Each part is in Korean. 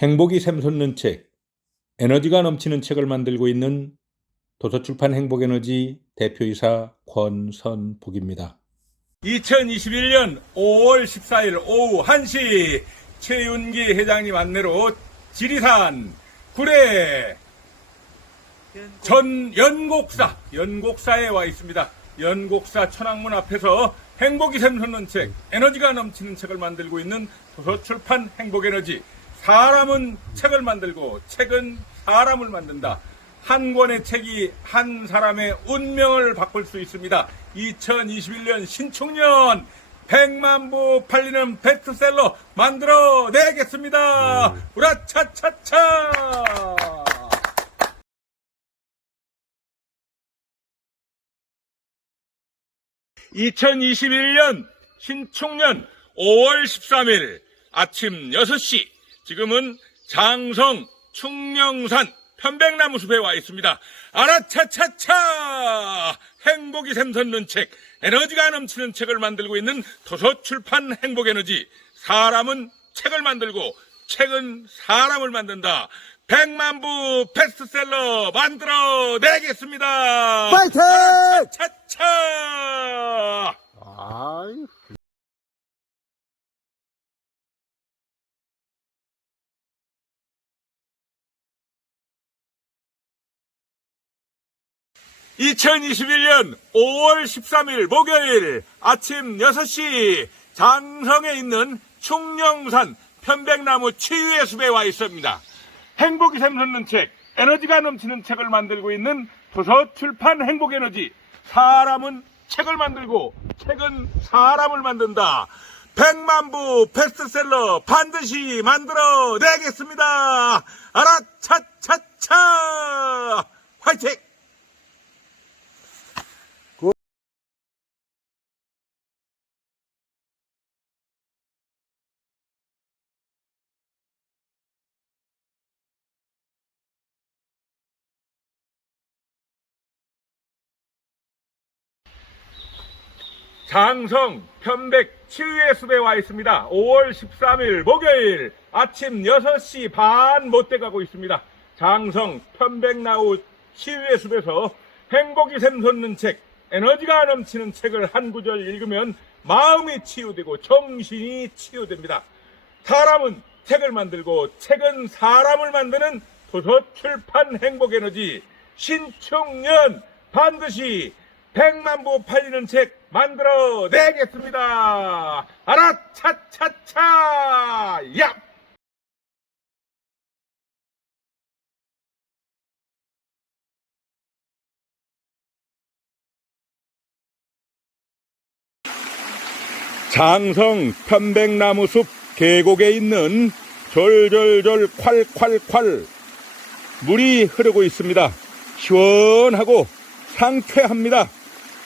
행복이 샘솟는 책, 에너지가 넘치는 책을 만들고 있는 도서출판 행복에너지 대표이사 권선복입니다. 2021년 5월 14일 오후 1시 최윤기 회장님 안내로 지리산 구례 전 연곡사 연곡사에 와 있습니다. 연곡사 천왕문 앞에서 행복이 샘솟는 책, 에너지가 넘치는 책을 만들고 있는 도서출판 행복에너지. 사람은 책을 만들고 책은 사람을 만든다. 한 권의 책이 한 사람의 운명을 바꿀 수 있습니다. 2021년 신축년 100만 부 팔리는 베스트셀러 만들어 내겠습니다. 우라차차차! 2021년 신축년 5월 13일 아침 6시 지금은 장성 충령산 편백나무 숲에 와 있습니다. 아라차차차 행복이 샘솟는 책 에너지가 넘치는 책을 만들고 있는 도서 출판 행복 에너지 사람은 책을 만들고 책은 사람을 만든다. 100만 부 베스트셀러 만들어 내겠습니다. 파이팅! 차차! 아이, (2021년 5월 13일) 목요일 아침 (6시) 장성에 있는 충령산 편백나무 치유의 숲에 와 있습니다. 행복이 샘솟는 책, 에너지가 넘치는 책을 만들고 있는 도서 출판 행복에너지. 사람은 책을 만들고 책은 사람을 만든다. 백만 부 베스트셀러 반드시 만들어 내겠습니다. 아라차차차 화이팅! 장성 편백 치유의 숲에 와 있습니다. 5월 13일 목요일 아침 6시 반 못돼 가고 있습니다. 장성 편백나무 치유의 숲에서 행복이 샘솟는 책, 에너지가 넘치는 책을 한 구절 읽으면 마음이 치유되고 정신이 치유됩니다. 사람은 책을 만들고 책은 사람을 만드는 도서 출판 행복 에너지 신축년 반드시 100만 부 팔리는 책 만들어 내겠습니다. 아라차차차 야! 장성 편백나무 숲 계곡에 있는 졸졸졸 콸콸콸 물이 흐르고 있습니다. 시원하고 상쾌합니다.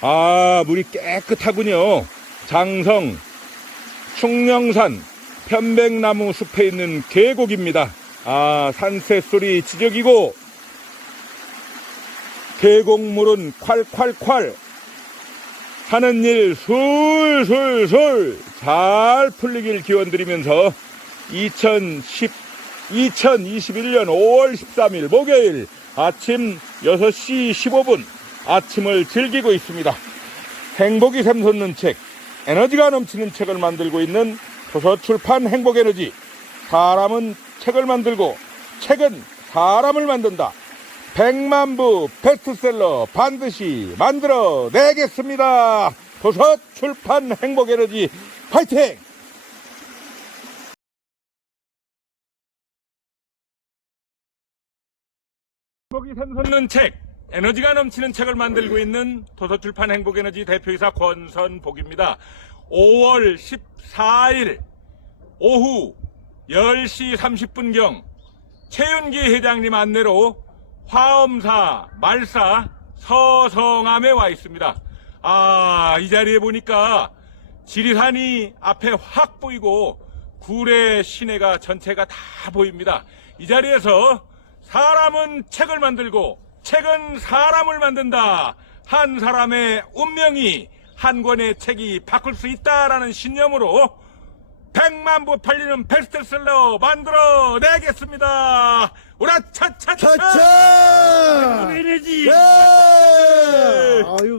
아, 물이 깨끗하군요. 장성, 충령산, 편백나무 숲에 있는 계곡입니다. 아, 산새 소리 지적이고, 계곡물은 콸콸콸, 하는 일 술술술 잘 풀리길 기원드리면서 2010, 2021년 5월 13일 목요일 아침 6시 15분 아침을 즐기고 있습니다. 행복이 샘솟는 책, 에너지가 넘치는 책을 만들고 있는 도서출판 행복에너지. 사람은 책을 만들고 책은 사람을 만든다. 100만 부 베스트셀러 반드시 만들어 내겠습니다. 도서출판 행복에너지 화이팅! 행복이 샘솟는 책, 에너지가 넘치는 책을 만들고 있는 도서출판 행복에너지 대표이사 권선복입니다. 5월 14일 오후 10시 30분경 최윤기 회장님 안내로 화엄사, 말사, 서성암에 와 있습니다. 아, 이 자리에 보니까 지리산이 앞에 확 보이고 구례 시내가 전체가 다 보입니다. 이 자리에서 사람은 책을 만들고 책은 사람을 만든다. 한 사람의 운명이 한 권의 책이 바꿀 수 있다라는 신념으로 100만 부 팔리는 베스트셀러 만들어 내겠습니다. 우라 차차차! 차차! 에너지! 예! 아유,